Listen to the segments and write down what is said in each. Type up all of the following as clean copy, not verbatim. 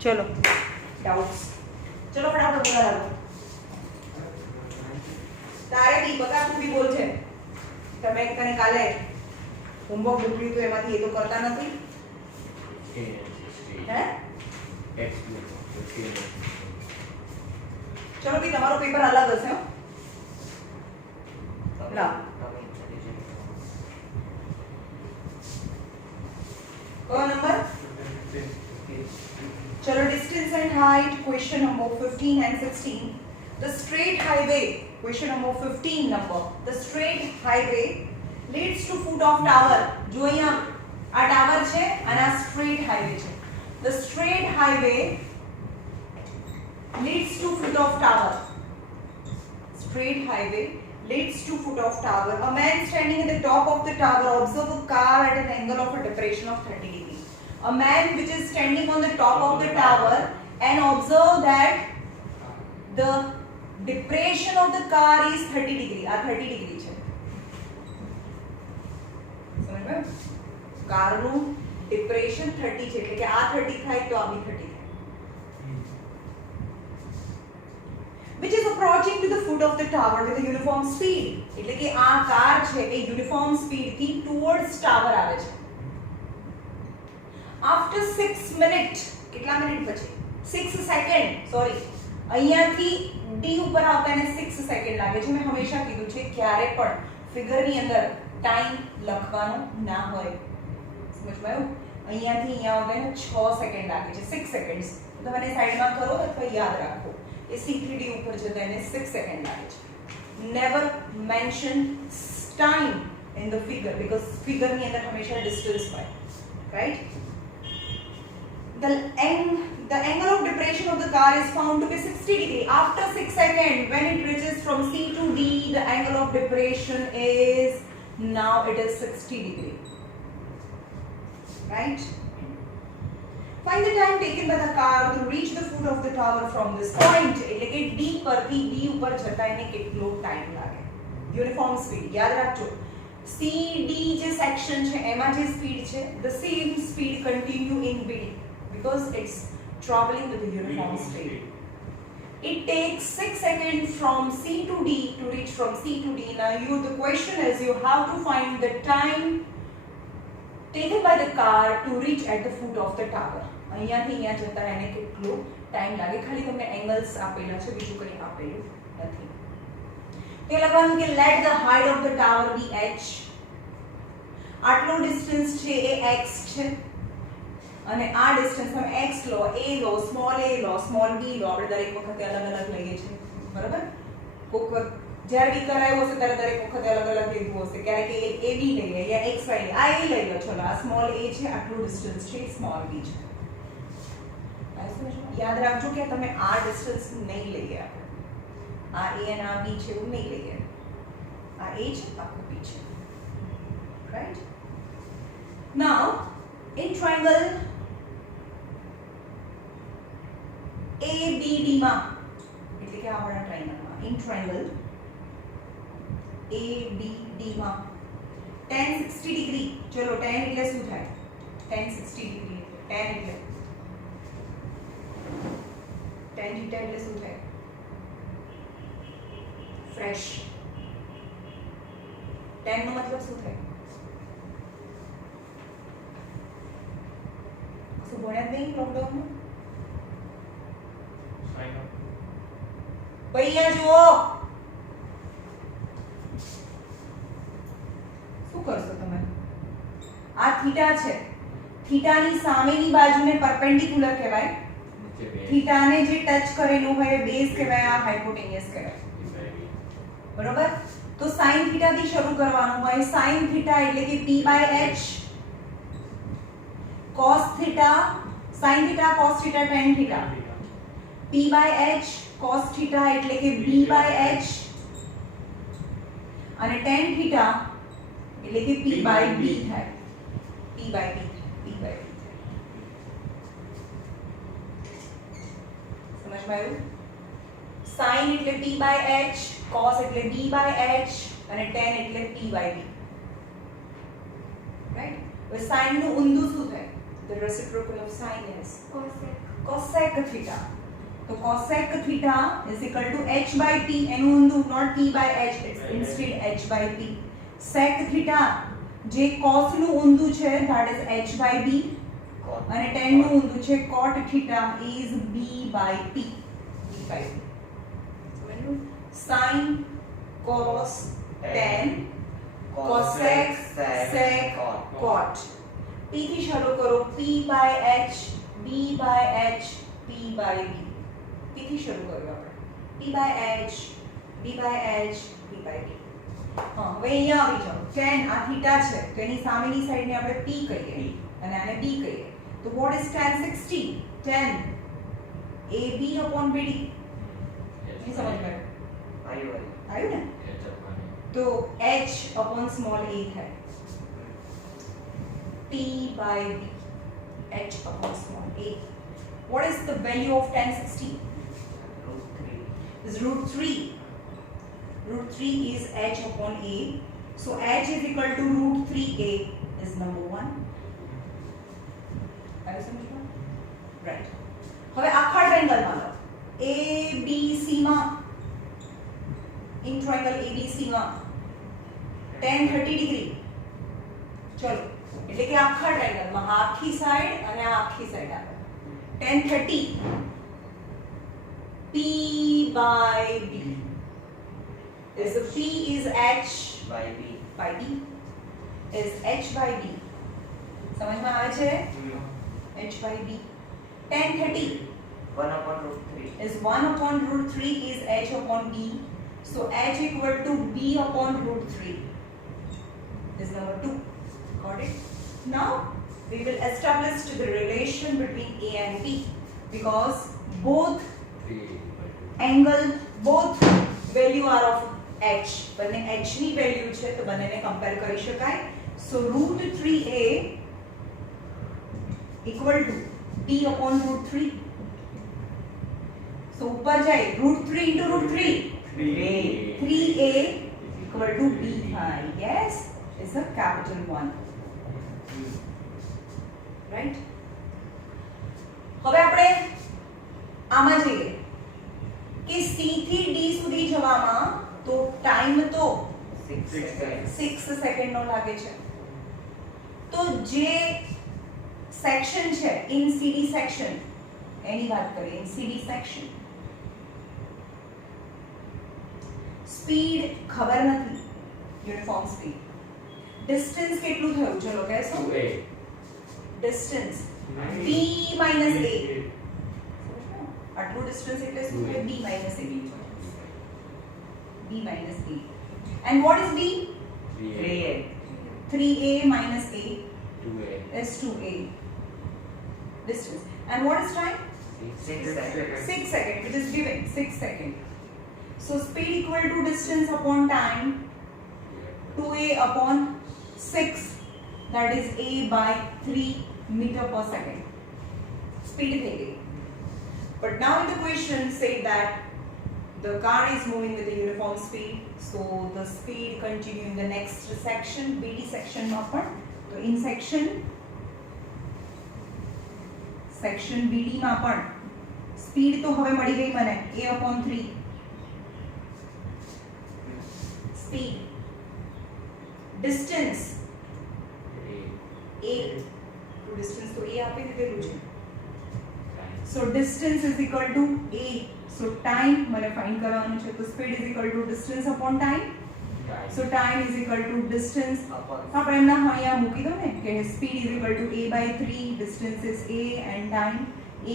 चलो डाउट्स चलो फटाफट बोला लागो તારે બી બકા તું બી બોલ છે તમે તને કાલે હોમવર્ક મોકલ્યું તો એમાંથી એ તો કરતા નથી હે ચલો બી તમારો પેપર અલગ હશે હો લા કો નંબર चलो distance and height question number 15 and 16 the straight highway question number 15 number the straight highway leads to foot of tower જો અહીંયા આ ટાવર છે અને આ straight highway છે the straight highway leads to foot of tower straight highway leads to foot of tower a man standing at the top of the tower observe a car at an angle of a depression of 30 degrees a man which is standing on the top of the tower and observe that the depression of the car is 30 degree આ 30 degree છે સમજ્યો car નું depression 30 છે એટલે કે આ 30 થાય તો આ બી 30 થાય which is approaching to the foot of the tower with a uniform speed એટલે કે આ કાર છે એ uniform speed થી towards tower આવે છે after 6 minutes કેટલા મિનિટ પછી 6 સેકન્ડ સોરી અહીંયાથી ડી ઉપર આવતા એને 6 સેકન્ડ લાગે છે મેં હંમેશા કીધું છે ક્યારે પણ ફિગરની અંદર ટાઈમ લખવાનો ના હોય સમજવાયું અહીંયાથી અહીંયા આવતા એને 6 સેકન્ડ લાગે છે 6 સેકન્ડ્સ તમે સાઈડમાં કરો અથવા યાદ રાખો એ C3D ઉપર જતા એને 6 સેકન્ડ લાગે છે never mention time in the figure because ફિગરની અંદર હંમેશા ડિસ્ટન્સ હોય right the angle of depression of the car is found to be 60 degree after 6 seconds when it reaches from C to D the angle of depression is now it is 60 degree right find the time taken by the car to reach the foot of the tower from this point એટલે કે D પરથી B ઉપર જતા એને કેટલો time લાગે uniform speed યાદ રાખજો CD જે સેક્શન છે એમાં જે સ્પીડ છે the same speed continue in BD because it's traveling with a uniform speed. It takes 6 seconds from C to D to reach from C to D. Now the question is you have to find the time taken by the car to reach at the foot of the tower. અહીંયાથી અહીંયા જતા એને કેટલો time લાગે ખાલી તમને angles આપેલા છે બીજું કંઈ આપેલું નથી તે લખવાનું કે let the height of the tower be h આટલો ડિસ્ટન્સ છે એ x છે અને આ ડિસ્ટન્સ તમે x લો a લો સ્મોલ a લો સ્મોલ b લો આપણે દરેક વખતે અલગ અલગ લઈએ છીએ બરાબર કોક જ્યારે બી કરાયું હશે ત્યારે દરેક વખતે અલગ અલગ લીધું હશે ક્યારેક a b લઈએ યા x y આ a લઈ લો ચલો આ સ્મોલ a છે આટલું ડિસ્ટન્સ છે સ્મોલ b છે યાદ રાખજો કે તમે આ ડિસ્ટન્સ નહીં લઈએ આપણે આ a અને આ b છે એવું નહીં લઈએ આ a છે આખું b છે right now in triangle ABD માં એટલે કે આપણા ટ્રાયંગલમાં in triangle ABD માં tan 60 ડિગ્રી ચલો tan એટલે શું થાય tan 60 ડિગ્રી tan એટલે tan θ એટલે શું થાય ફ્રેશ tan નો મતલબ શું થાય શું ભણ્યા નહીં લોકડાઉનમાં ભૈયા જુઓ શું કરશો તમે આ થીટા છે થીટાની સામેની બાજુને પરપેન્ડિક્યુલર કહેવાય થીટાને જે ટચ કરેલું હોય બેઝ કહેવાય આ હાઇપોટેન્યુસ કહેવાય બરોબર તો sin થીટા થી શરૂ કરવાનું હોય sin થીટા એટલે કે p/h cos theta sin theta cos theta tan theta p/h cos theta એટલે કે b/h અને tan theta એટલે કે p/b થાય p/b સમજવાયું sin એટલે p/h cos એટલે b/h અને tan એટલે p/b રાઈટ હવે sin નું ઊંધું શું થાય The reciprocal of sine is cosec. cosec theta. So cosec theta is equal to h by p. એનું ઊંધું not p by h, it's instead h by p. sec theta જે cos નું ઊંધું છે that is h by b અને tan નું ઊંધું છે cot theta is b by p. b by p. So when you sin cos tan cosec sec cot p થી શરૂ કરો p by h b by h p by b. p થી શરૂ કર્યું આપણે p by h b by h p by b. હા હવે અહીંયા આવી જાઓ tan આ થીટા છે તો એની સામેની સાઈડને આપણે p કહીએ અને આને b કહીએ તો what is tan 60? tan ab upon bd. ये समझ में आयु ना तो h upon small a है p by b h upon small a. What is the value of tan 60? Is root 3. Root 3 is h upon a. So h is equal to root 3a is number 1. Are you समझ? Right. હવે આખા triangle માં લો ABC માં in triangle ABC માં tan 30 degree ચલો એટલે કે આખા ટ્રાયેંગલ માં આખી સાઈડ અને આ આખી સાઈડ આવે tan 30 P by B is the P is H by B is H by B. समझ में आवे छे? H by B. tan 30 1 upon root 3 is 1 upon root 3 is H upon B. So H equal to B upon root 3 is number 2. Got it? Now we will establish the relation between A and B because both angle, both value are of H. બંને H ની value છે તો બંનેને compare કરી શકાય. So root 3A equal to B upon root 3. So ऊपर जाए root 3 into root 3. 3A equal to B high. Yes, is a capital 1. Right? હવે આપણે આમાં જઈએ કે C થી D સુધી જવામાં તો ટાઈમ તો 6 સેકન્ડ નો લાગે છે. તો જે સેક્શન છે ઇન CD સેક્શન એની વાત કરીએ. ઇન CD સેક્શન સ્પીડ ખબર નથી યુનિફોર્મ સ્પીડ. ડિસ્ટન્સ કેટલું થયું ચલો કહેશો? Distance b minus a. આટલું ડિસ્ટન્સ એટલે શું છે? b minus a. b minus a. And what is b? 3a 3a minus a 2a is 2a. Distance. And what is time? 6 seconds 6 seconds, which is given 6 seconds. So speed equal to distance upon time 2a upon 6, that is a by 3 meter per second. Speed થઈ ગઈ. But now in the question say that the car is moving with a uniform speed, so the speed continue in the next section, BD section માં પણ. તો in section BD માં પણ speed તો હવે મળી ગઈ મને a upon 3 speed. Distance a to distance તો a આપી દીધેલું છે. So distance is equal to a. So time મને find કરવાનું છે. તો speed is equal to distance upon time. So time is equal to distance upon આપણે એમના અહીંયા મૂકી દો ને કે speed is equal to a by 3, distance is a and time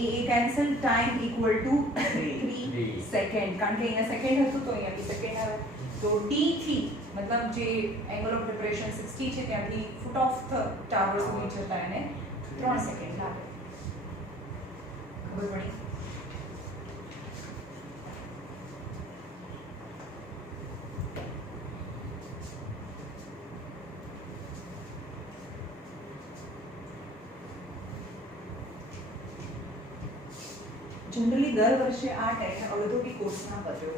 a cancel, time equal to 3 second. કારણ કે અહીંયા સેકન્ડ હતું તો અહીંયાથી સેકન્ડ આવે. તો d થી મતલબ જે એંગલ ઓફ ડિપ્રેશન 60 છે ત્યાંથી ફૂટ ઓફ ટાવર સુધી જતા એને 3 સેકન્ડ લાગે. ખબર પડી? जनरली दर वर्षे आ टाइम औद्योगिक कोर्सना पत्यो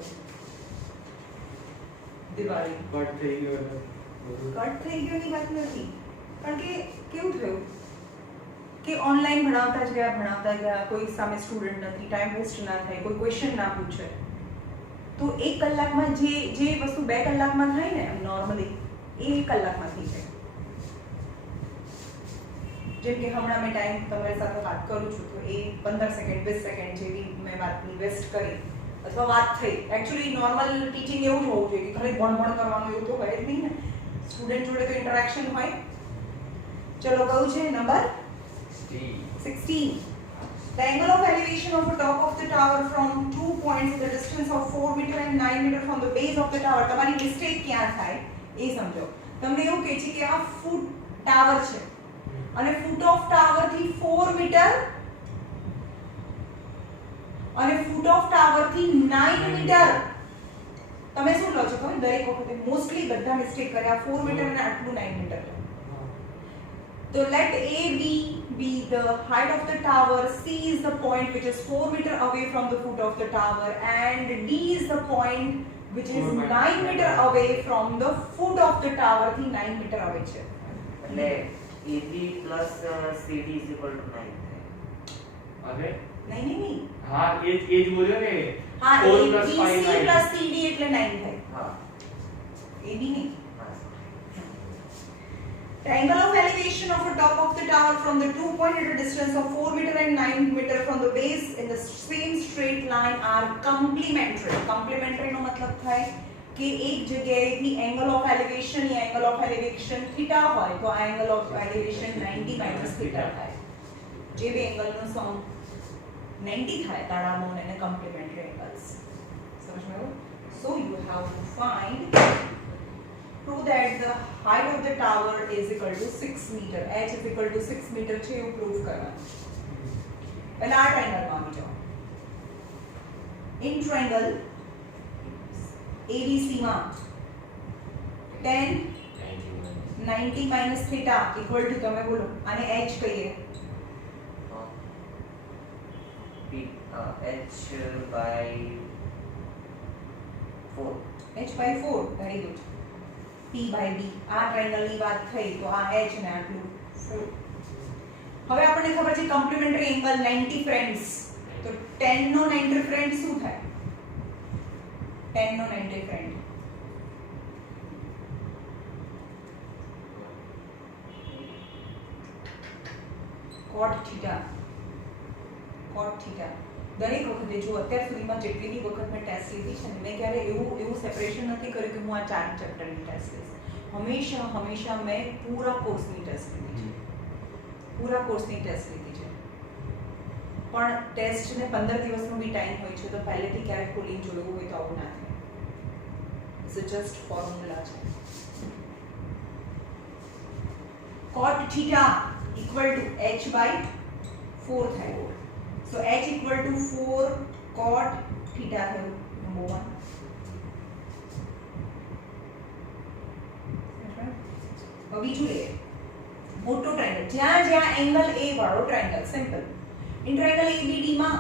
दिवाળી કટ થઈ ગયો કટ થઈ ગયોની વાત નથી. કારણ કે કેવું થયું કે ઓનલાઈન ભણાવતા ગયા કોઈ સામે સ્ટુડન્ટ નથી, ટાઈમ વેસ્ટ ના થાય, કોઈ ક્વેશ્ચન ના પૂછે, તો 1 કલાકમાં જે વસ્તુ 2 કલાકમાં થાય ને નોર્મલી એ 1 કલાકમાં થઈ જાય. જેમ કે હમણાં મેં ટાઈમ તમારી સાથે વાત કરું છું તો એ 15 સેકન્ડ 20 સેકન્ડ જેવી મેં વાતની વેસ્ટ કરી અથવા વાત થઈ. એકચ્યુઅલી નોર્મલ ટીચિંગ એવું જ હોવું જોઈએ કે ખાલી ભણ કરવાનું એવું તો હોય જ નહીં ને, સ્ટુડન્ટ જોડે તો ઇન્ટરેક્શન હોય. ચલો કયું છે number 16. The angle of elevation of the top of the tower from 2 points at a distance of 4 meter and 9 meter from the base of the tower. તમારી મિસ્ટેક ક્યાં થાય એ સમજો. તમને એવું કહે છે કે આ ફૂટ ટાવર છે અને ફૂટ ઓફ ટાવર થી 4 મીટર અને ફૂટ ઓફ ટાવર થી 9 મીટર. તમે શું લો છો ખબર? દરેક વખતે મોસ્ટલી બધા મિસ્ટેક કરે આ 4 મીટર અને આટલું 9 metre. So let AB be the height of the tower, C is the point which is 4 meter away from the foot of the tower, and D is the point which is 9 meter away from the foot of the tower. થી 9 meter away છે. એટલે AB plus CD is equal to 9 અરે નહીં હા એ જ બોલ્યો ને. હા 4 AB plus 5 9 plus CD એટલે 9 થાય. હા AB નહીં. હા The angle of elevation of the top of the tower from the 2 point at a distance of 4 meter and 9 meter from the base in the same straight line are complementary. Complementary નો મતલબ થાય કે એક જગ્યાએથી angle of elevation या angle of elevation theta હોય તો આ angle of elevation 90 minus theta થાય. જે બે angle નો sum 90 થાય તાળાનો એને complementary angles. સમજ્યો? So you have to prove that the height of the tower is equal to 6 meter. H is equal to 6 meter છે એવું પ્રૂવ કરવાનું. પહેલા આ ટ્રાયંગલમાં આવી જાઓ. ઇન ટ્રાયંગલ ABC માં tan 90 minus theta equal to તમે બોલો આને H કહીએ. H by 4. H by 4 very good. P by D આ ટ્રાયંગલની વાત થઈ તો આ H ને આટલું 4. હવે આપણને ખબર છે કોમ્પ્લિમેન્ટરી એંગલ 90 ફ્રેન્ડ્સ તો tan નો 90 ફ્રેન્ડ શું થાય? tan નો 90 friend cot theta. cot theta દરેક વખતે જો અત્યાર સુધીમાં જેટલી બી વખત મેં ટેસ્ટ લીધી છે ને મેં ક્યારે એવું સેપરેશન નથી કર્યું કે હું આ 4 ચેપ્ટરની ટેસ્ટ લઈશ. હંમેશા મેં પૂરા કોર્સની ટેસ્ટ લીધી છે. પૂરા કોર્સની ટેસ્ટ લીધી છે. પણ ટેસ્ટને 15 દિવસનો બી ટાઈમ હોય છે તો પહેલેથી ક્યારેક ખોલીને જોયું હોય તો આવું ના થાય. ઇટ્સ જસ્ટ ફોર્મ્યુલા છે. cot theta equal to h by 4 થાય. So h equal to 4 cot theta થયું number 1. હવે બીજું લઈએ મોટો ટ્રાયંગલ જ્યાં એંગલ A વાળો triangle simple. In triangle ABD માં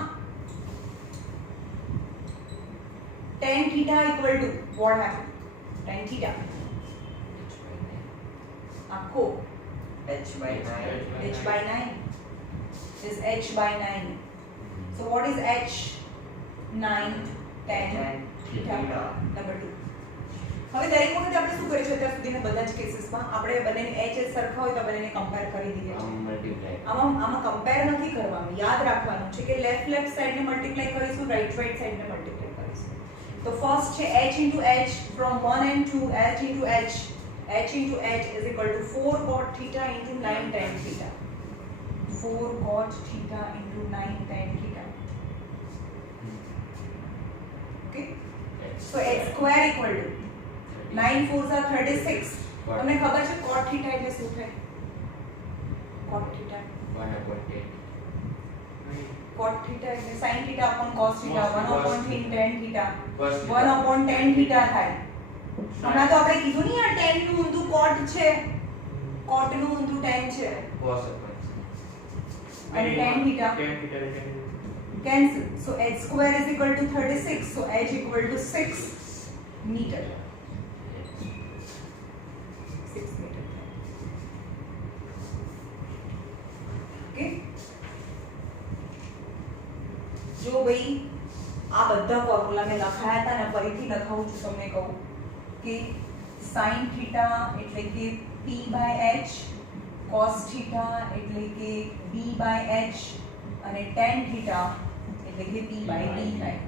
tan theta equal to what happened? tan theta આખો H by 9. h by 9 is h by 9. So what is h? 9 tan theta number 2. હવે દરેક વખતે આપણે શું કરીશું અત્યાર સુધીના બધા જ કેસીસમાં આપણે બંનેને h સરખા હોય તો બંનેને કમ્પેર કરી દઈએ છીએ. આમાં કમ્પેર નથી કરવાનું, યાદ રાખવાનું છે કે લેફ્ટ સાઈડને મલ્ટીપ્લાય કરીશું, રાઈટ સાઈડને મલ્ટીપ્લાય કરીશું. તો ફર્સ્ટ છે h into h from 1 and 2 h into h is equal to 4 cot theta into 9 tan theta. 4 cot theta into 9 tan theta. Okay? So h square equal to 9 4s are 36. તમને ખબર છે cot theta એટલે શું થાય? cot theta 1 upon 10. cot theta એટલે sin theta upon cos theta 1 upon tan theta Cos 1 upon tan theta થાય. હમણાં તો આપણે કીધું નહીં આ tan નું ઊંધું cot છે, cot નું ઊંધું tan છે Cos upon. અને tan theta cancel. So h square is equal to 36. So h equal to 6 meter. 6 meter. Okay. જો ભાઈ આ બધા ફોર્મ્યુલા મેં લખાયા હતા ને ફરીથી લખાવું છું તમને કહું કે sin થીટા એટલે કે p by h, cos theta એટલે કે b બાય h અને tan થીટા એટલે કે p બાય d થાય.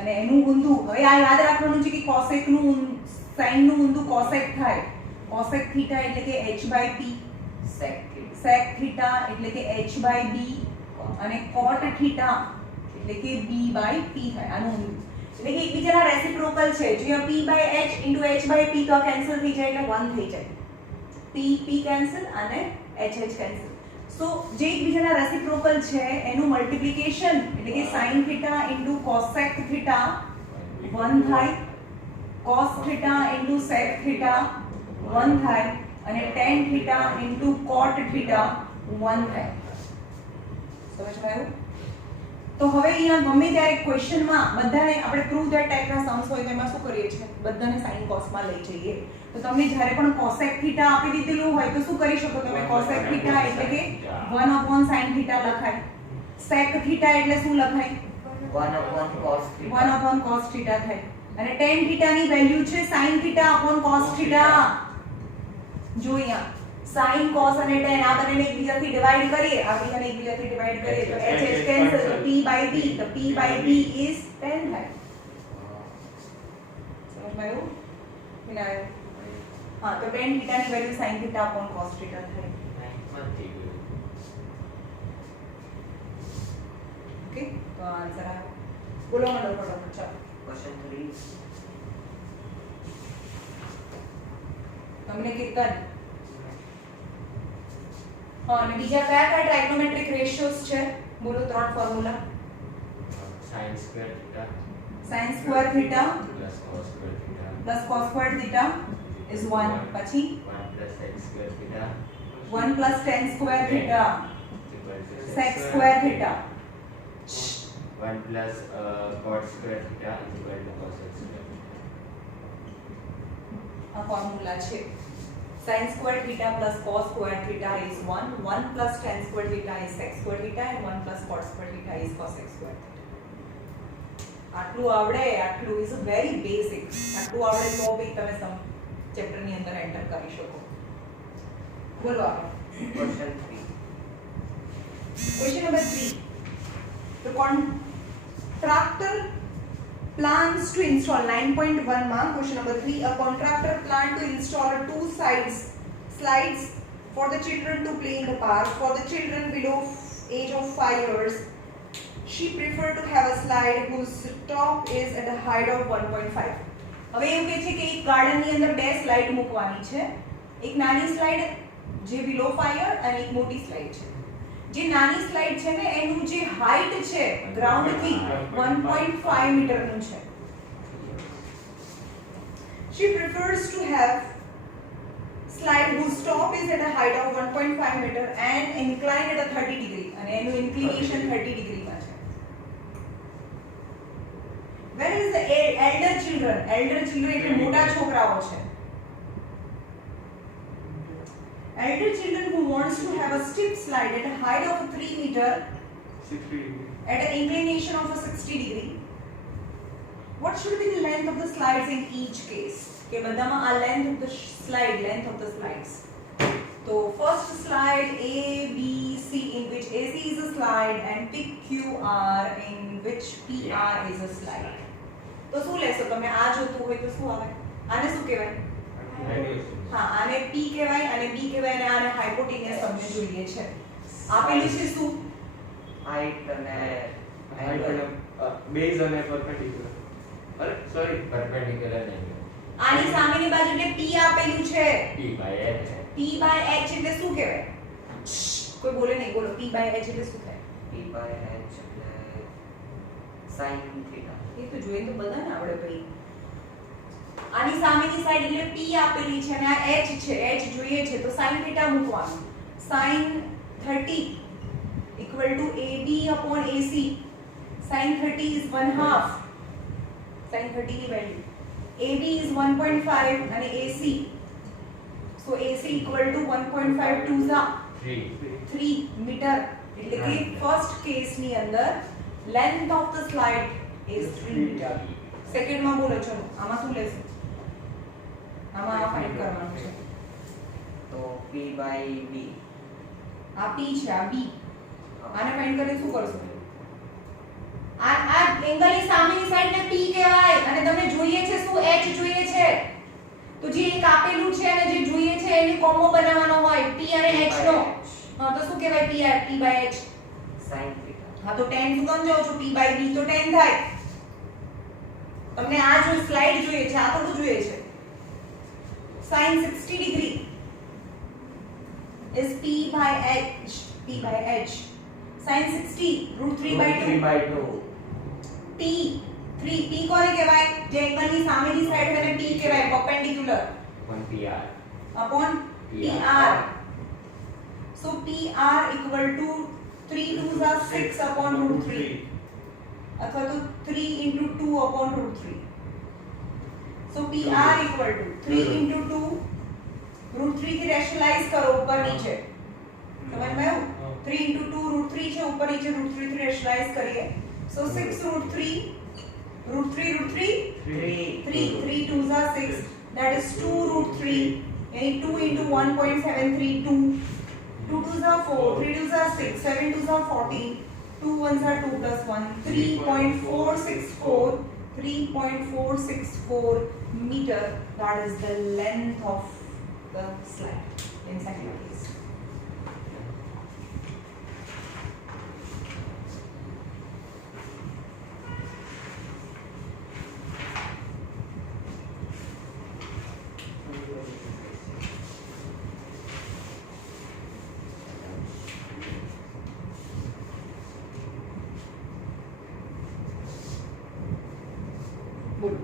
અને એનું ઊંધું હવે આ યાદ રાખવાનું છે કે cosec નું sin નું ઊંધું cosec થાય. cosec થીટા એટલે કે h by p, sec theta. sec theta એટલે કે h બાય b અને cot થીટા એટલે કે b બાય p થાય. આનું ઊંધું એટલે કે એકબીજાના રેસિપ્રોકલ છે. જો અહીંયા p by h into h by p તો કેન્સલ થઈ જાય એટલે 1 થઈ જાય. p p કેન્સલ અને h h કેન્સલ. સો જે એકબીજાના રેસિપ્રોકલ છે એનું મલ્ટીપ્લિકેશન એટલે કે sin theta into cosec theta 1 થાય, cos theta into sec theta 1 થાય અને tan theta into cot theta 1 થાય. સમજાયું? તો હવે અહીંયા ગમે ત્યારે ક્વેશ્ચનમાં બધાને આપણે પ્રૂવ ધેટ ટાઈપના સમ્સ હોય તો એમાં શું કરીએ છીએ બધાને sin cos માં લઈ જઈએ. તો તમને જ્યારે પણ cosec થીટા આપી દીધેલું હોય તો શું કરી શકો તમે? cosec થીટા એટલે કે 1/sin થીટા લખાય. sec થીટા એટલે શું લખાય? 1/cos theta. 1/cos થીટા થાય. અને tan થીટા ની વેલ્યુ છે sin theta upon cos theta. જો અહીંયા sin cos અને tan આ બંનેને એકબીજાથી ડિવાઇડ કરીએ, આ બંનેને એકબીજાથી ડિવાઇડ કરીએ તો h h કેન્સલ, તો p by b, તો p by b is tan થાય. સમજાયું? મિલાયો? હા, તો tan થીટા ની value sin theta upon cos theta થાય. ઓકે, તો આન્સર આવ્યો. બોલો મંડળ ફટાફટ. ચાલો Question 3. તમને કીર્તન હા અને બીજા કયા કયા ટ્રાઇગોમેટ્રિક રેશિયોઝ છે? બોલો ત્રણ formula. sin square theta sin square theta plus cos square theta plus cos square theta is 1. પછી 1 plus sec square theta 1 plus tan square theta equal to sec square theta. 1 plus cot square theta is equal to cosec square theta. આ formula છે. sin square theta plus cos square theta is 1, 1 plus tan square theta is sec square theta and 1 plus cot square theta is cosec square theta. આટલું આવડે, આટલું is very basic. આટલું આવડે તો બી તમે સમ chapter ની અંદર એન્ટર કરી શકો. બોલો આગળ. Question 3. Question number 3. The contractor plans to install 9.1 mark. Question number 3. A contractor planned to install two slides for the children to play in the park. For the children below age of 5 years, she preferred to have a slide whose top is at a height of 1.5. હવે એવું કહે છે કે એક ગાર્ડનની અંદર બે slide મૂકવાની છે. એક નાની સ્લાઇડ જે બિલો 5 યર અને એક મોટી સ્લાઇડ છે. જે નાની સ્લાઇડ છે ને એનું જે હાઈટ છે ગ્રાઉન્ડ થી 1.5 મીટરનું છે. She prefers to have slide whose top is at a height of 1.5 meter and inclined at a 30 degree અને એનું inclination 30 degree માં છે. Where is the elder children? Elder children એટલે મોટા છોકરાઓ છે. Elder children who wants to have a steep slide at a height of 3 meter 60 degree. at an inclination of a 60 degree. What should be the length of the slides in each case? કે બધામાં આ length of the slides. So first slide A, B, C in which AC is a slide and pick QR in which PR is a slide. તો શું લેશો તમે? આ જોતું હોય તો શું આવે? આને શું કહેવાય? હા, આને P કહેવાય અને B કહેવાય અને આને હાઇપોટેનિયસ તમને જોઈએ છે. આપેલું છે શું? Height અને બેઝ અને perpendicular. અરે સોરી perpendicular નહીં. આની સામેની બાજુ એટલે P આપેલું છે. p by h. P by h એટલે શું કહેવાય? કોઈ બોલે નહીં, બોલો. P by h એટલે શું થાય? P by h એટલે sin theta. એ તો જોઈએ તો બધાને આવડે ભાઈ. આની સામેની સાઈડ એટલે P આપેલી છે અને આ h છે. h જોઈએ છે તો sin θ મૂકવાનું. sin 30 equal to AB upon AC. sin 30 is 1/2. sin 30 ની value AB is 1.5 and AC. So AC equal to 1.5 to 3 3 meter. એટલે કે ફર્સ્ટ કેસ ની અંદર length of the slide is 3 metre. સેકન્ડમાં બોલો ચલો આમાં શું લેશું? આમાં આ ફાઇન્ડ કરવાનું છે. તો P by B. આ P છે આ B. આને ફાઇન્ડ કરીને શું કરશું? આ એંગલની સામેની સાઈડને P કહેવાય અને તમને જોઈએ છે શું H જોઈએ છે. તો જે એક આપેલું છે અને જે જોઈએ છે એની કોમ્બો બનાવવાનો હોય P અને H નો. હા તો શું કહેવાય P by H sin theta. હા તો tan શું કામ જાવ છો P by B તો tan થાય. તમને આ જો સ્લાઇડ જોઈએ છે આ થોડું જોઈએ છે. sin 60 degree is P by H. sin 60 √3 by 2 P 3 P કોને કહેવાય? જે એંગલની સામેની સાઈડ એને P કહેવાય perpendicular Upon PR. upon PR. So PR equal to 3 2s are 6 upon √3 અથવા તો 3 into 2 upon √3. So PR equal to 3 into 2 √3 થી રેશનલાઇઝ કરો ઉપર નીચે. સમજ માં આવ્યું? 3 into 2 √3 છે ઉપર નીચે √3 થી રેશનલાઇઝ કરીએ. So 6 √3 3 2s are 6 that is 2 √3 yani 2 into 1.732 2 2s are 4 3 2s are 6 7 2s are 14 2 1s are 2 plus 1 3.464 meter. That is the length of the slide in centimeters. बोलो.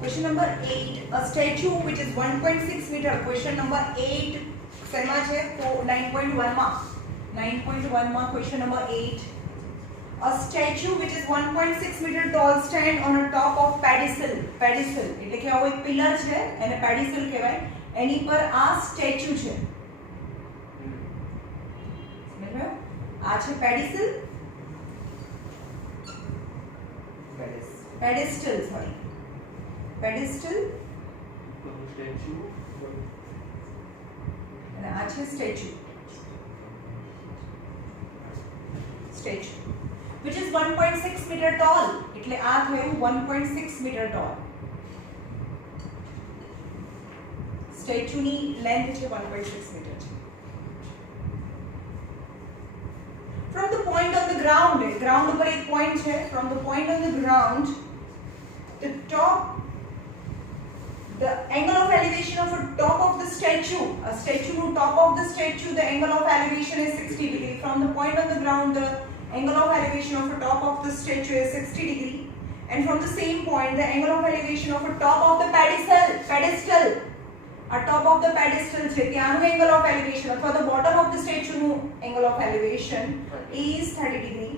Question number 8. A statue which is 1.6 meter. Question number 8. શેમાં છે? 9.1 માં. 9.1 માં question number 8. A statue which is 1.6 meter tall stand on a top of pedestal. Pedestal એટલે કે આવો એક pillar છે એને pedestal કહેવાય. એની પર આ સ્ટેચ્યુ છે. સમજાયું? આ છે pedestal. Pedestal sorry. Pedestal અને આ છે statue. Statue which is 1.6 meter tall એટલે આ થયું 1.6 meter tall. સ્ટેચ્યુ ની લેન્થ છે 1.6 meter છે. From the point on the ground ઉપર એક પોઈન્ટ છે. From the point on the ground the angle of elevation of a top of the statue, a statue no top of the statue, the angle of elevation is 60 degree. From the point on the ground, the angle of elevation of a top of the statue is 60 degree. And from the same point, the angle of elevation of a top of the pedestal, a top of the pedestal છે ત્યાંનું angle of elevation અથવા the bottom of the statue નું angle of elevation is 30 degree.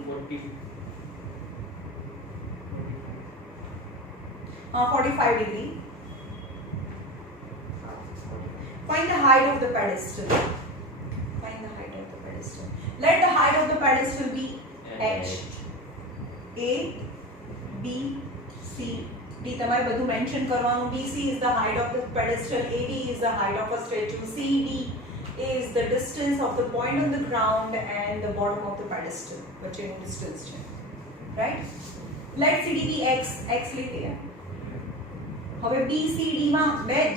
45 degree. Find the height of the pedestal. Let the height of the pedestal be H. A, B, C, D. તમારે બધું mention કરવાનું. BC is the height of the pedestal. AB is the height of a statue. CD is the distance of the point on the ground and the bottom of the pedestal. વચ્ચેનું distance છે. Right? Let CD be X. X લીધી. હવે BCD માં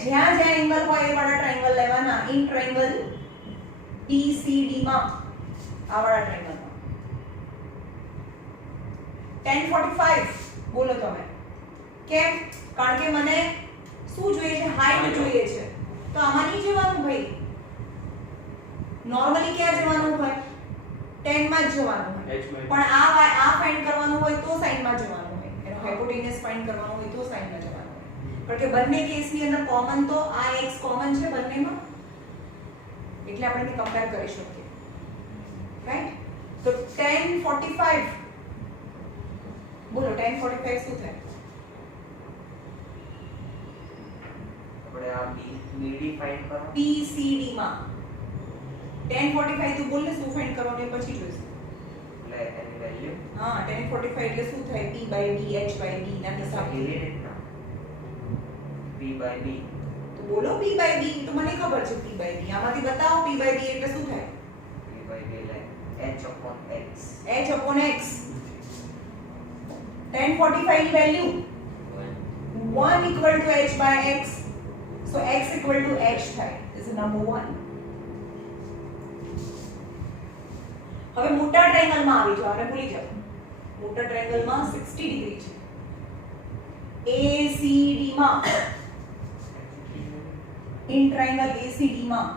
જ્યાં angle હોય એ વાળા triangle લેવાના. In triangle BCD માં આ વાળા ટ્રાયેંગલ માં 1045 બોલો તમે. કેમ? કારણ કે મને શું જોઈએ છે? હાઈટ જોઈએ છે. તો આમાં નહીં જવાનું ભાઈ. નોર્મલી ક્યાં જવાનું હોય? 10 માં જ જવાનું હોય. પણ આ ફાઇન્ડ કરવાનું હોય તો સાઇન માં જવાનું હોય. એનો હાઇપોટેન્યુસ ફાઇન્ડ કરવાનું હોય તો સાઇન માં જવાનું. કારણ કે બંને કેસની અંદર કોમન તો આ x કોમન છે બંનેમાં એટલે આપણે તે કમ્પેર કરી શકીએ. રાઈટ? તો 1045 બોલો 1045 શું થાય? આપણે આ BD ફાઇન્ડ કરો. PCD માં 1045 તું બોલ ને શું ફાઇન્ડ કરવાનું એ પછી જોઈશું. એટલે એની વેલ્યુ હા 1045 એટલે શું થાય P/B H/B ના હિસાબે. એવી રીતના P/B તો બોલો P/B તો મને ખબર છે P/B. આમાંથી બતાવો P/B એટલે શું થાય? P/B like H/X. H/X 1045 ની value 1 equal to H/X. So X equal to H થાય. This is number 1. હવે મોટા ટ્રાયેંગલ માં આવી જાવ અને ભૂલી જાવ. મોટા ટ્રાયેંગલ માં 60 ડિગ્રી છે. ACD માં ઇન ટ્રાયેંગલ ACD માં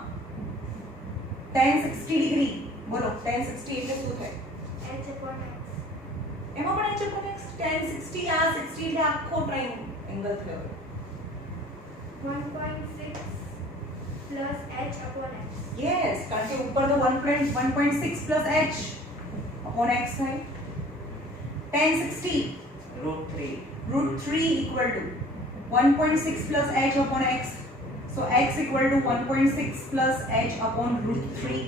tan 60 ડિગ્રી. બોલો tan 60 એટલે શું થાય? H/X. એમાં પણ H/X tan 60 આ 60 એટલે આખો ટ્રાયેંગલ થયો. 1.6 plus H/X. યસ કારણ કે ઉપર તો 1.6 plus H upon X થાય. tan 60 √3 √3 equal to 1.6 plus H upon X. So X equal to 1.6 plus H upon √3.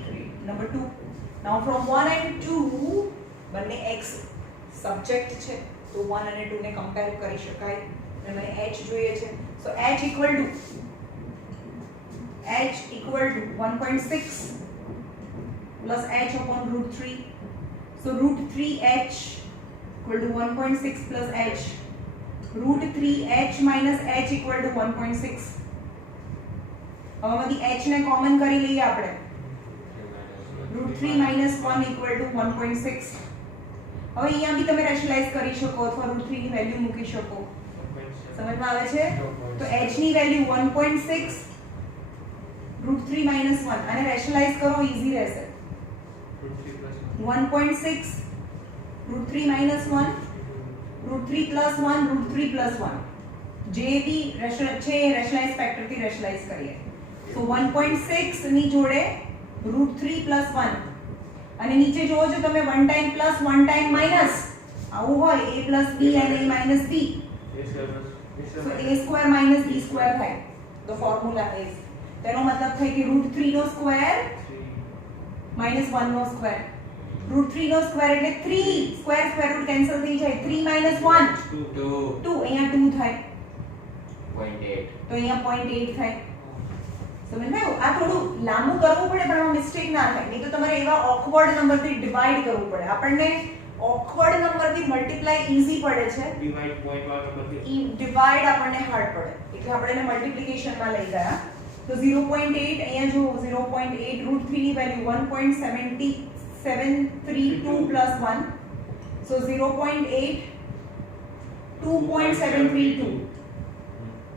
Number 2. Now from 1 and 2 બંને X સબ્જેક્ટ છે તો 1 અને 2 ને કમ્પેર કરી શકાય અને મને H જોઈએ છે. So H equal to 1.6 plus H upon √3. So √3H equal to 1.6 plus H. √3H minus H equal to 1.6. હવે આમાંથી H ને કોમન કરી લઈએ આપણે. √3 minus 1 equal to 1.6. હવે અહીંયા બી તમે રેશનલાઇઝ કરી શકો અથવા √3 ની વેલ્યુ મૂકી શકો. સમજમાં આવે છે? તો H ની વેલ્યુ 1.6 √3 minus 1 આને રેશનલાઇઝ કરો ઈઝી રહેશે. 1.6 √3 minus 1 √3 plus 1 √3 plus 1 જે બી રેશનલાઇઝ ફેક્ટર થી રેશનલાઇઝ કરીએ. તો 1.6 ની જોડે √3 plus 1 અને નીચે જોવો છો તમે 1 ટાઈમ પ્લસ 1 ટાઈમ માઈનસ આવું હોય a plus b and a minus b. So a square minus b square થાય. The formula is તેનો મતલબ થાય કે √3 નો સ્ક્વેર minus 1 નો સ્ક્વેર. √3 નો સ્ક્વેર એટલે 3 સ્ક્વેર સ્ક્વેર રૂટ કેન્સલ થઈ જાય. 3 minus 1 2 અહીંયા 2 થાય 0.8 તો અહીંયા 0.8 થાય. સમજાયું? આ થોડું લાંબુ કરવું પડે પણ આમાં મિસ્ટેક ના થાય. નહીં તો તમારે એવા ઓકવર્ડ નંબરથી ડિવાઈડ કરવું પડે. આપણને ઓકવર્ડ નંબરથી મલ્ટીપ્લાય ઈઝી પડે છે. ડિવાઈડ આપણને હાર્ડ પડે. એટલે આપણે એને મલ્ટીપ્લિકેશનમાં લઈ ગયા. તો 0.8 અહીંયા જો 0.8 √3 ની વેલ્યુ 1.732 plus 1. So 0.8 2.732.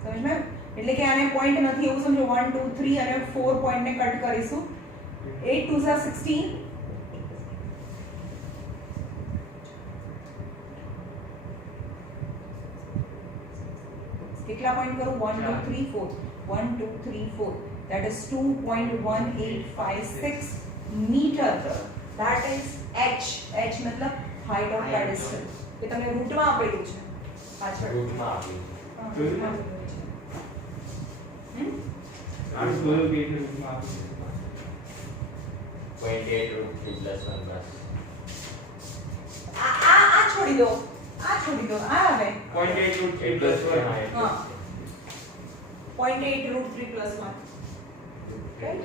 સમજ્યું? એટલે કે આને પોઈન્ટ નથી એવું સમજો. 1 2 3 અને 4 પોઈન્ટ ને કટ કરીશું. 8 2 16 કેટલા પોઈન્ટ કરું? 1 2 3 4 1 2 3 4 that is 2.1856 meter. That is H. H મતલબ height of pedestal. એ તમને રૂટમાં આપેલું છે પાછળ. રૂટમાં આપી હા, રૂટમાં આપેલું છે. .8 √3 plus 1 બસ. આ છોડી દો. આ આવે 0.8 √3 plus 1 હા 0.8 √3 plus 1. Right?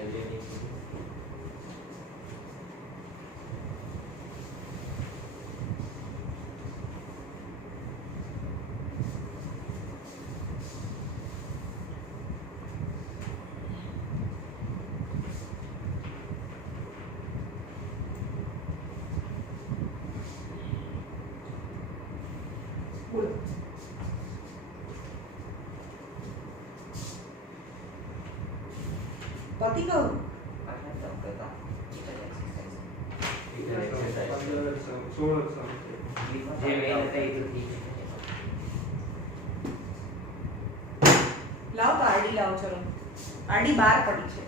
બોલો. પતિ કહું પાછા તબ કરતા જે મેલ હતા એ તો ઠીક છે. લાવ તો આરડી લાવ. ચલો આરડી 12 પડી છે.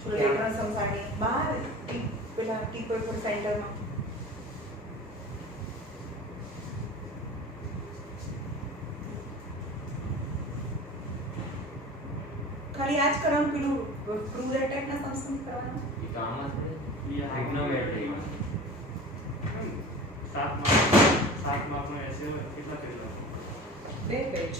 ચલો લેખન સમસાણી 12 પેલા ટી કોઈ પર સેન્ટરમાં. ખાલી આ જ કરવાનું, પેલું પ્રૂવ ધેટ ટાઈપના સમ્સ નથી કરવાના. એ તો આમાં જ ને. Yeah. Trigonometry-માં. 7 માર્કનો એસે હોય કેટલા પેજ હોય? 2 પેજ.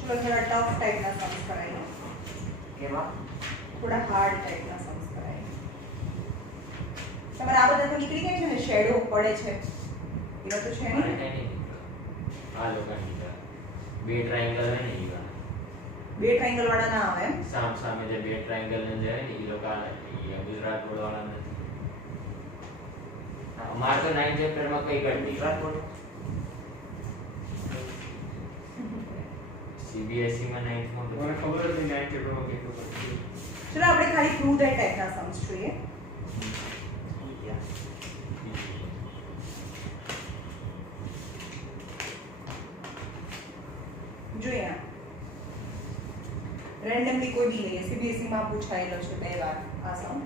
ચલો થોડા ટફ ટાઈપના સમ્સ કરાય લો, કેવા? થોડા હાર્ડ ટાઈપના સમ્સ કરાય. તમારે આ બધા તો નીકળી ગયા છે ને, શેડો પડે છે એવા તો છે મારે નહીં. કાંઈ નહીં નીકળ્યું. આ લોકોની નીકળ્યા. બે ટ્રાયંગલ હોય ને ઈ વાળા. બે ટ્રાયંગલ વાળા ના આવે એમ. સામ સામે જે બે ટ્રાયંગલ ને જે હોય ને ઈ લોકો આ ગુજરાત બોર્ડ વાળા નથી. અમારે તો 9th ચેપ્ટરમાં કઈ કટ નહીં. ગુજરાત બોર્ડ? CBSE માં 9th માં મને ખબર જ નહીં 9th ચેપ્ટરમાં કેટલું પડશે. ચલો આપણે ખાલી પ્રૂવ ધેટ ટાઈપના સમ્સ જોઈએ. Yeah. જોઈએ આ રેન્ડમલી કોઈ બી લઈએ. CBSE માં પૂછાયેલો છે 2 વાર આ સમ.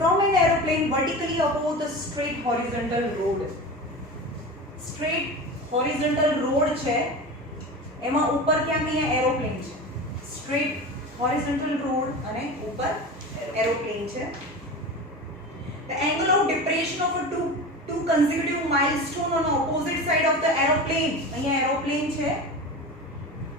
From an aeroplane vertically above the straight horizontal road. Straight horizontal road છે, એમાં ઉપર ક્યાંક અહીંયા એરોપ્લેન છે. Straight horizontal road અને ઉપર એરોપ્લેન છે. The angle of depression of a two consecutive milestone on the opposite side of the aeroplane. અહીંયા એરોપ્લેન છે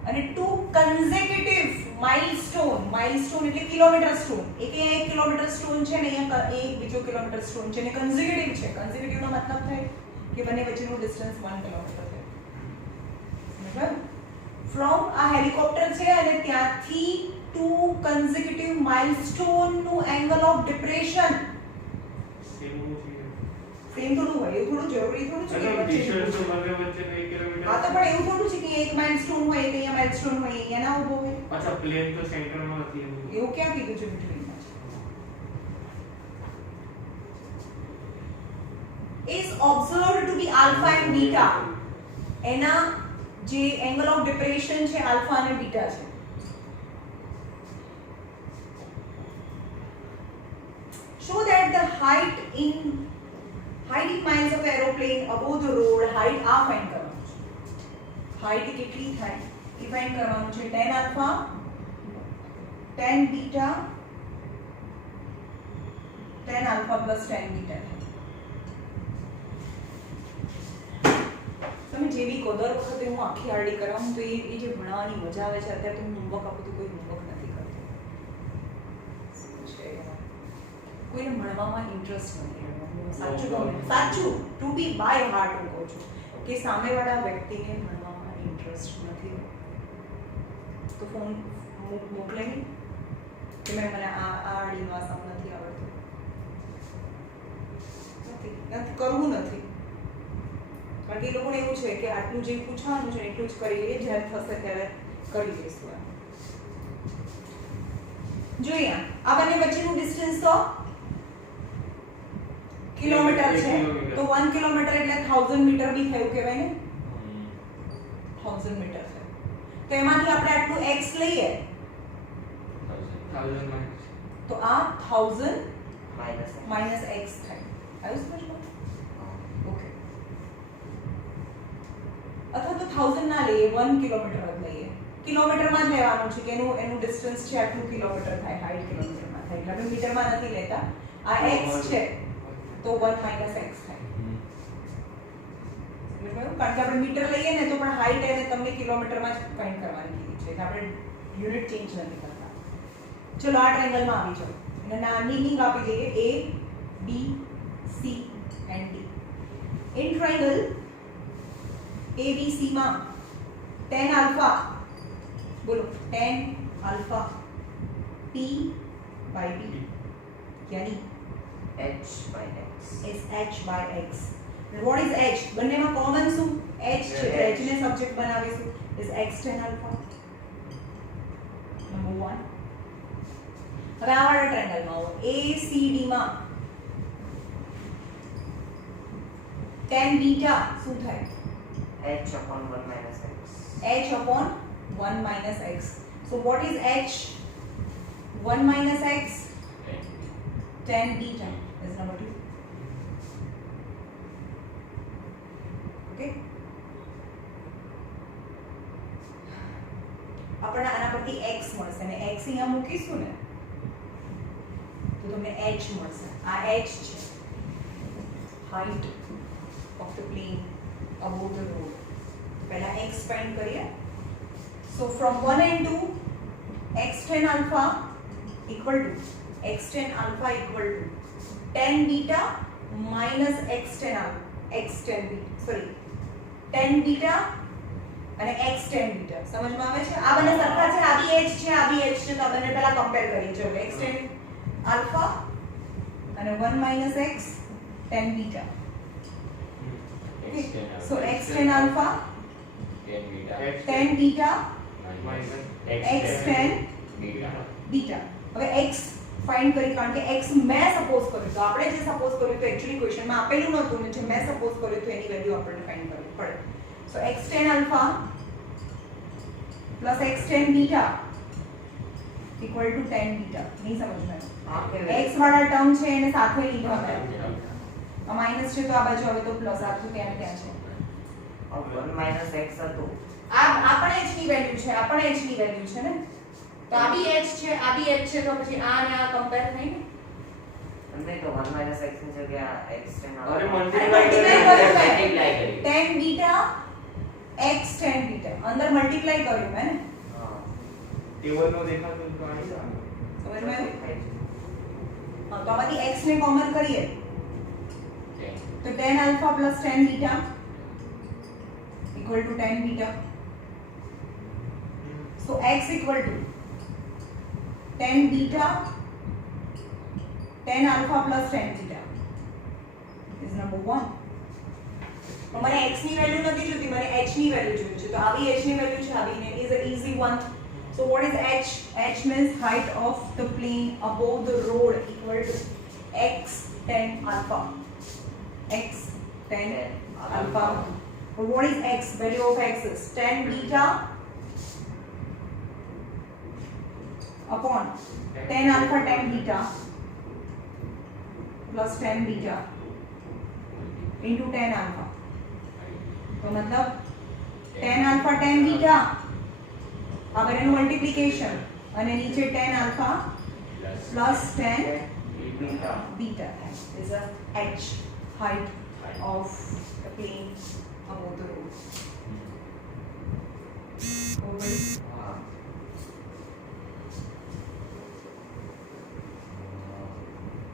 અને two consecutive milestone એટલે કિલોમીટર સ્ટોન. એક અહીંયા 1 કિલોમીટર સ્ટોન છે ને અહીંયા એક બીજો કિલોમીટર સ્ટોન છે ને consecutive છે. consecutive નો મતલબ થાય કે બંને વચ્ચેનું ડિસ્ટન્સ 1 કિલોમીટર છે. બરાબર? ફ્રોમ આ હેલિકોપ્ટર છે અને ત્યાંથી two consecutive milestone નું angle of depression સેમ નું છે. સેમ થોડું હોય, એવું થોડું જરૂરી થોડું છે કે એટલે વચ્ચે ડિસ્ટન્સ તો બંને વચ્ચેનું 1 કિલોમીટર. હા તો પણ એવું થોડું છે કે એક માઇલસ્ટોન હોય એક અહીંયા માઇલસ્ટોન હોય અહીંયા ના ઊભો હોય. પાછા પ્લેન તો સેન્ટરમાં નથી એવું. એવું ક્યાં કીધું છે between-માં છે? is observed to be alpha and beta. એના જે angle of depression છે alpha અને beta છે. show that the height in miles of aeroplane above the road height આ find કરવાનું છે. height કેટલી થાય એ find કરવાનું છે. tan alpha tan beta tan alpha plus tan beta. તમે જે બી કહો દર વખતે હું આખી આરડી કરાવું તો એ જે ભણાવવાની મજા આવે છે. અત્યારે તો હું હોમવર્ક આપું તો કોઈ હોમવર્ક નથી કરતું. શું છે કોઈને ભણવામાં ઇન્ટરેસ્ટ નથી. સાચું કહું ને, સાચું ટુ બી બાય હાર્ટ હું કહું છું કે સામેવાળા વ્યક્તિને ભણવામાં ઇન્ટરેસ્ટ નથી. તો ફોન મોકલે નહીં કે મેં મને આ આરડીનો આ સમ નથી આવડતું. નથી કરવું નથી. કારણ કે એ લોકોને એવું છે કે આટલું જે પૂછવાનું છે એટલું જ કરી લઈએ, જ્યારે થશે ત્યારે કરી લઈશું. જોઈએ આ બંને વચ્ચેનું ડિસ્ટન્સ તો કિલોમીટર છે. તો 1 કિલોમીટર એટલે 1000 મીટર બી થયું કહેવાય ને. 1000 મીટર છે તો એમાંથી આપણે આટલું x લઈએ 1000 માઇલ્સ. તો આ 1000 માઇનસ x થાય. આવ્યું સમજમાં? ઓકે. અથવા તો 1000 ના લઈએ, 1 કિલોમીટર જ લઈએ. કિલોમીટરમાં જ લેવાનું છે કે એનું ડિસ્ટન્સ છે આટલું કિલોમીટર થાય, 60 કિલોમીટરમાં થાય. એટલે આપણે મીટરમાં નથી લેતા. આ x છે તો 1 માઇનસ x થાય. સમજ્યું? કારણ કે આપણે મીટર લઈએ ને તો પણ હાઈટ એને તમને કિલોમીટરમાં જ ફાઇન્ડ કરવાની કીધી છે. એટલે આપણે યુનિટ ચેન્જ નથી કરતા. ચલો આ ટ્રાયેંગલમાં આવી જાઓ અને નાની લિંક આપી દઈએ A B C and D. In triangle ABC માં tan alpha બોલો tan alpha P by B यानी h by x. is h by x. And what is h? બંનેમાં common શું? h છે. Yeah, h ને subject બનાવીશું. is x tan alpha. Number 1. હવે આ વાળા ટ્રાયેંગલમાં આવો. ACD માં tan beta શું થાય? h upon 1 minus x. h upon 1 minus x. So what is h? 1 minus x tan beta is number 2. Okay. આપણને આના પરથી x મળશે ને x અહીંયા મૂકીશું ને તો તમને h મળશે. આ h છે. height of the plane above the road. પહેલા x find કરીએ. So from 1 and 2 x tan alpha equal to tan beta minus x tan beta અને x tan beta. સમજમાં આવે છે? આ બંને સરખા છે, આ બી h છે, આ બી h છે, તો આ બંને પહેલા કમ્પેર કરીએ. ચલો x tan alpha અને 1 minus x tan beta. So x tan alpha tan beta x tan beta. હવે x ફાઇન્ડ કરી, કારણ કે x મેં સપોઝ કર્યું તો આપણે જે સપોઝ કર્યું તો એક્ચ્યુઅલી ક્વેશ્ચનમાં આપેલું નહોતું ને જે મેં સપોઝ કર્યું તો એની વેલ્યુ આપણને ફાઇન્ડ કરવી પડે. સો x tan alpha plus x tan beta equal to tan beta. નહીં સમજમાં x વાળા ટર્મ છે એને સાથે લીધા મેં. આ માઈનસ છે તો આ બાજુ હવે તો પ્લસ આખું ત્યાં ત્યાં છે. 1 minus x હતું. આ પણ h ની વેલ્યુ છે, આ પણ h ની વેલ્યુ છે ને, તો આ બી h છે, આ બી h છે, તો પછી આ અને આ કમ્પેર થઈ ને. અને તો 1 minus x ની જગ્યાએ x tan alpha. અરે multiply multiply tan beta x tan beta અંદર મલ્ટીપ્લાય કર્યું મેં ને. હા. ટેબલ નો દેખાતું તો આવી જવાનું. સમજમાં આવ્યું? હા, તો આમાંથી x ને કોમન કરીએ તો tan alpha plus tan beta equal to tan beta. So x equal to tan beta tan alpha plus tan beta is number 1. તો મને x ની વેલ્યુ નથી જોઈતી, મને h ની વેલ્યુ જોઈએ છે. તો આવી h ની વેલ્યુ છે, આવી ને is an easy one. So what is h? H means height of the plane above the road equal to x tan alpha. X tan alpha. But what is x? Value of x is tan beta upon tan alpha tan beta plus tan beta into tan alpha. तो मतलब tan alpha tan beta अगर एनु multiplication અને નીચે tan alpha plus tan beta is a h height of the plane above the road. Over. હા.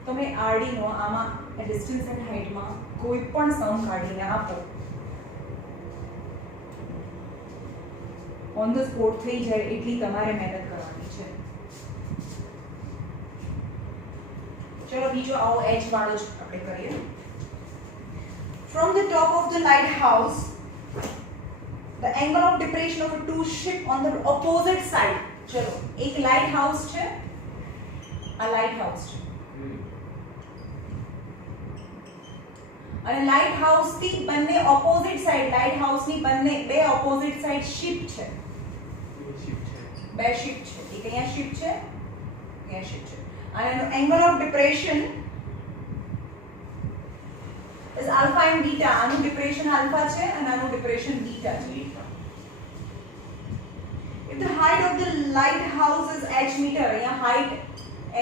તમે આરડીનો આમાં distance and હાઇટમાં કોઈ પણ સમ કાઢીને આપો, ઓન ધ સ્પોટ થઈ જાય એટલી તમારે મહેનત કરવાની છે. ચલો બીજો આવો એચ વાળો જ આપણે કરીએ. From the top of the lighthouse, the angle of depression of a two ship on the opposite side. ચલો એક લાઇટહાઉસ છે, આ લાઇટહાઉસ છે અને લાઇટહાઉસ થી બંને ઓપોઝિટ સાઈડ, લાઇટહાઉસ ની બંને બે ઓપોઝિટ સાઈડ શિપ છે, બે શિપ છે. એક અહીંયા શિપ છે, અહીંયા શિપ છે. અને એનો angle of depression is alpha and beta. આનું ડિપ્રેશન આલ્ફા છે અને આનું ડિપ્રેશન બીટા છે. If the height of the lighthouse is h meter, અહીંયા height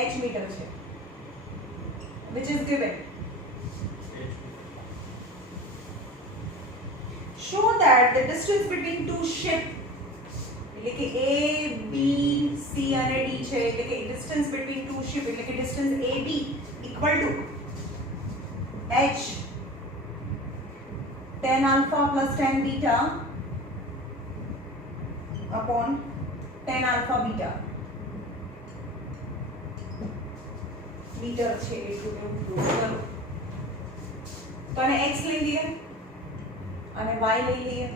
h meter છે, which is given. Show that the distance between two ships, એટલે કે A, B, C અને D છે, એટલે કે distance between two ships, એટલે કે distance AB equal to h tan alpha plus tan beta upon tan alpha beta. Metre છે એટલું એવું ડ્રો કરો. તો આને x લઈ લઈએ અને y લઈ લઈએ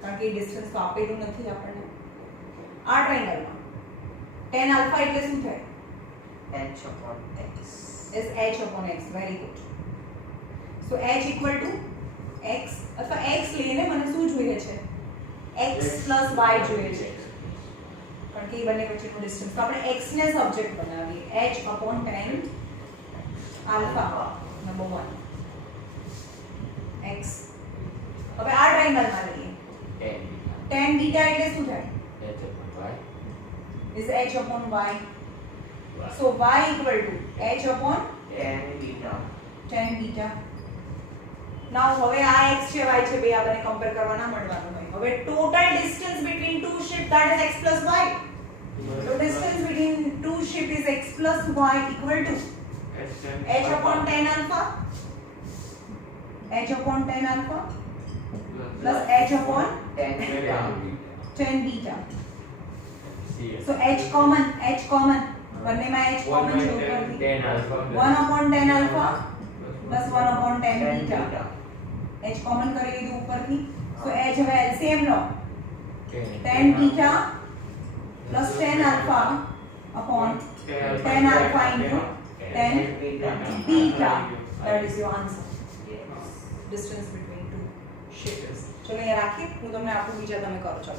કારણ કે ડિસ્ટન્સ તો આપેલું નથી આપણને. આ ટ્રાયેંગલમાં tan આલ્ફા એટલે શું થાય? h upon x. is h upon x. very good. so h equal to x અથવા x લઈને મને શું જોઈએ છે? x plus y જોઈએ છે કારણ કે એ બંને વચ્ચેનું ડિસ્ટન્સ. તો આપણે x ને સબ્જેક્ટ બનાવીએ h upon tan alpha number 1 x. હવે આ ટ્રાયેંગલમાં લઈએ tan બીટા એટલે શું થાય? is h upon y. so y equal to h upon tan beta. tan beta. now હવે આ x છે y છે બે આ બંને કમ્પેર કરવા ના મળવાનું હોય. હવે total distance between two ship that is x plus y. so distance between two ship is x plus y equal to h upon tan alpha plus h upon Tan beta. tan beta. so h common બંનેમાં h common છે ઉપરથી 1 upon tan alpha plus 1 upon tan Tan beta. beta. h common કરી દીધું ઉપરથી. so h હવે LCM law tan beta plus tan alpha upon tan alpha into tan beta. beta. that is your answer. Yes. distance between two ships. ચલો અહીંયા રાખીએ હું તમને આપું બીજા તમે કરો. ચલો